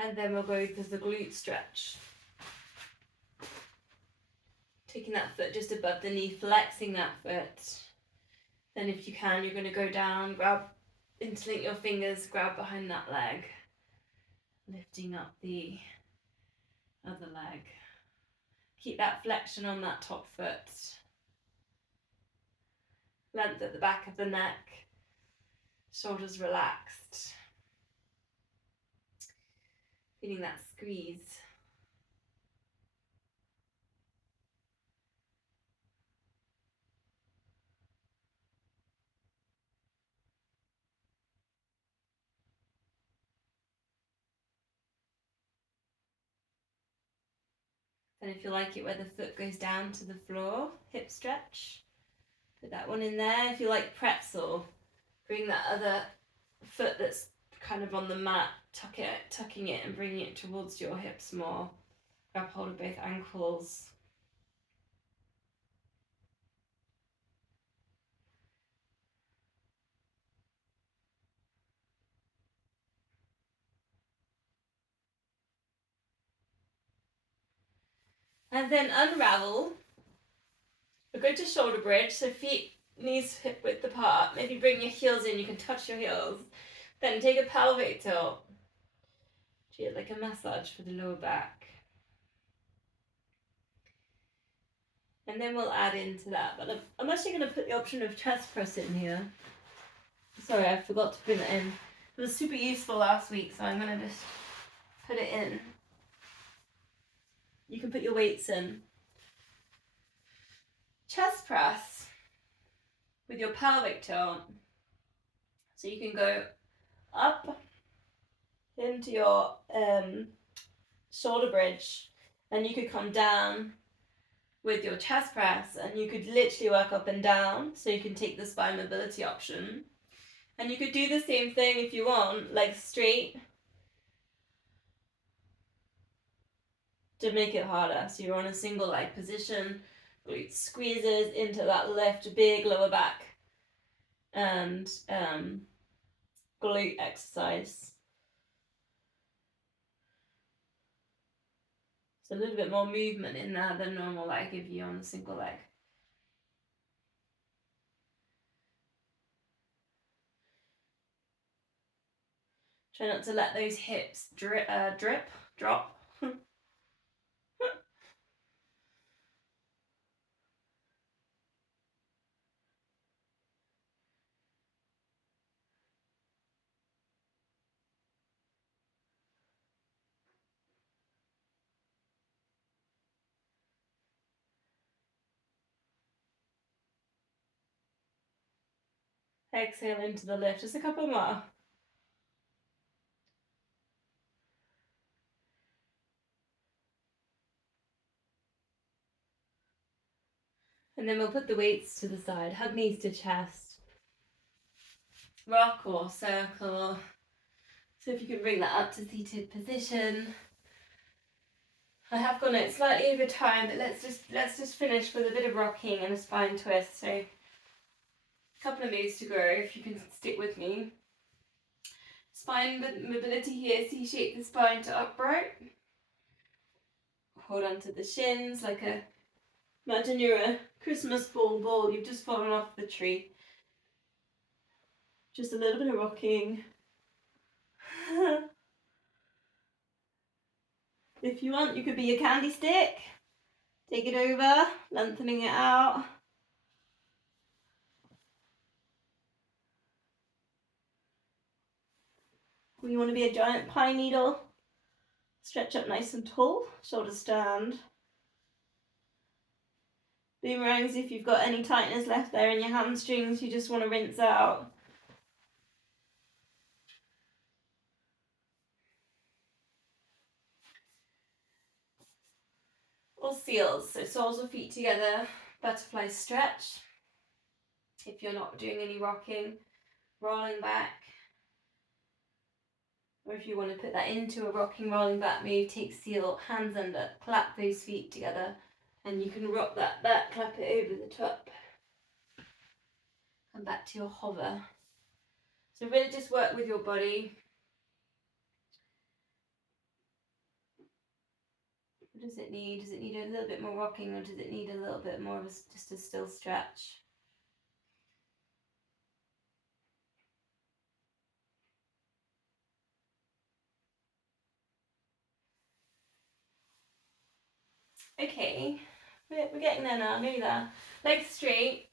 And then we'll go for the glute stretch. Taking that foot just above the knee, flexing that foot. Then if you can, you're going to go down, interlink your fingers, grab behind that leg. Lifting up the other leg. Keep that flexion on that top foot. Length at the back of the neck. Shoulders relaxed. Feeling that squeeze. And if you like it where the foot goes down to the floor, hip stretch. Put that one in there. If you like pretzel, bring that other foot that's kind of on the mat, tucking it and bringing it towards your hips more. Grab hold of both ankles. And then unravel. We'll go to shoulder bridge, so feet, knees hip width apart. Maybe bring your heels in, you can touch your heels. Then take a pelvic tilt. Treat it like a massage for the lower back. And then we'll add into that. But I'm actually going to put the option of chest press in here. Sorry, I forgot to put it in. It was super useful last week, so I'm going to just put it in. You can put your weights in. Chest press with your pelvic tilt. So you can go up into your shoulder bridge, and you could come down with your chest press, and you could literally work up and down, so you can take the spine mobility option. And you could do the same thing if you want, legs straight, to make it harder. So you're on a single leg position, glute squeezes into that lift, big lower back, and glute exercise. So a little bit more movement in there than normal I give you on the single leg. Try not to let those hips drop. Exhale into the lift, just a couple more. And then we'll put the weights to the side, hug knees to chest. Rock or circle. So if you can bring that up to seated position. I have gone it slightly over time, but let's just finish with a bit of rocking and a spine twist. So a couple of moves to go if you can stick with me. Spine mobility here, C-shape the spine to upright. Hold on to the shins like a, imagine you're a Christmas ball, you've just fallen off the tree. Just a little bit of rocking. If you want, you could be a candy stick. Take it over, lengthening it out. Or you want to be a giant pine needle. Stretch up nice and tall, shoulder stand. Boomerangs if you've got any tightness left there in your hamstrings, you just want to rinse out. Or seals, so soles of feet together, butterfly stretch. If you're not doing any rocking, rolling back. Or if you want to put that into a rocking, rolling back move, take seal, hands under, clap those feet together, and you can rock that back, clap it over the top. Come back to your hover. So really just work with your body. What does it need? Does it need a little bit more rocking, or does it need a little bit more of just a still stretch? Okay, we're getting there now, nearly there. Legs straight.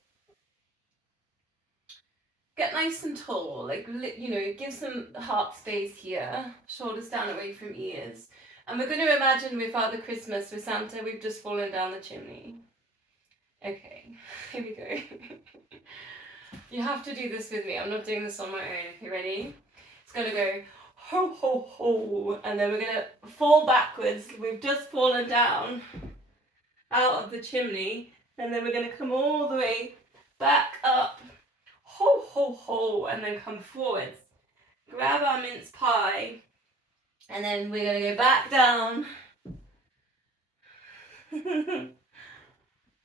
Get nice and tall, like, you know, give some heart space here. Shoulders down away from ears. And we're going to imagine with Father Christmas, with Santa, we've just fallen down the chimney. Okay, here we go. You have to do this with me. I'm not doing this on my own. You ready? It's going to go ho, ho, ho. And then we're going to fall backwards. We've just fallen down out of the chimney. And then we're going to come all the way back up. Ho, ho, ho. And then come forwards. Grab our mince pie. And then we're going to go back down.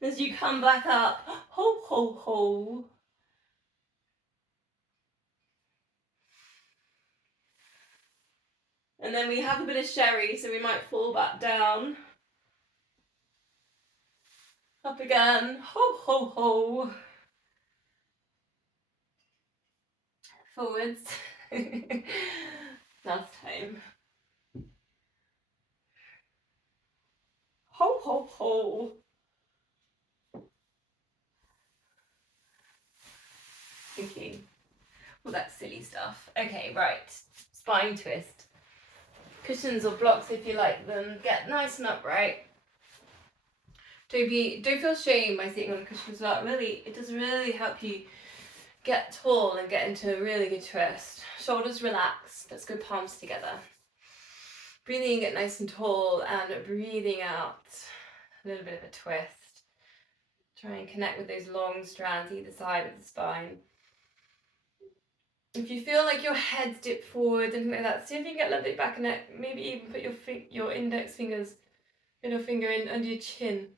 As you come back up. Ho, ho, ho. And then we have a bit of sherry, so we might fall back down. Up again. Ho, ho, ho. Forwards. Last time. Ho, ho, ho. Okay. Well, that's silly stuff. Okay, right. Spine twist. Cushions or blocks if you like them. Get nice and upright. Don't feel shame by sitting on a cushion as well. Really, it does really help you get tall and get into a really good twist. Shoulders relaxed. Let's go palms together. Breathing it nice and tall and breathing out. A little bit of a twist. Try and connect with those long strands either side of the spine. If you feel like your head's dipped forward, anything like that, see if you can get a little bit back and neck. Maybe even put your index fingers, middle finger in under your chin.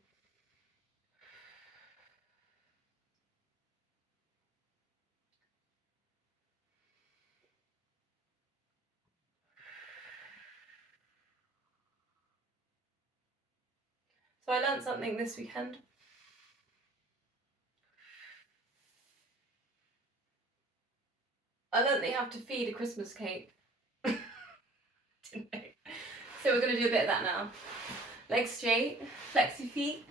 So I learned something this weekend. I learned that you have to feed a Christmas cake. Didn't know. So we're going to do a bit of that now. Legs straight, flex your feet.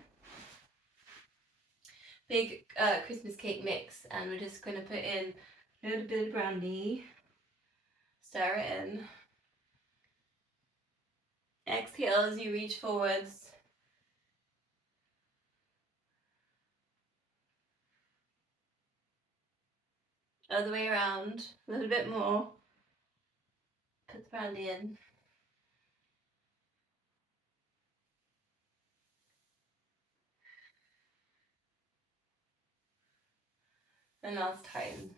Big Christmas cake mix, and we're just going to put in a little bit of brandy. Stir it in. Exhale as you reach forwards. Other way around, a little bit more. Put the brandy in. And last time.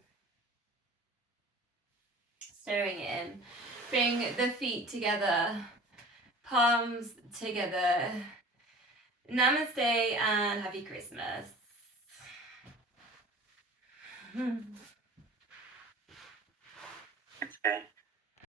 Stirring it in. Bring the feet together, palms together. Namaste and happy Christmas.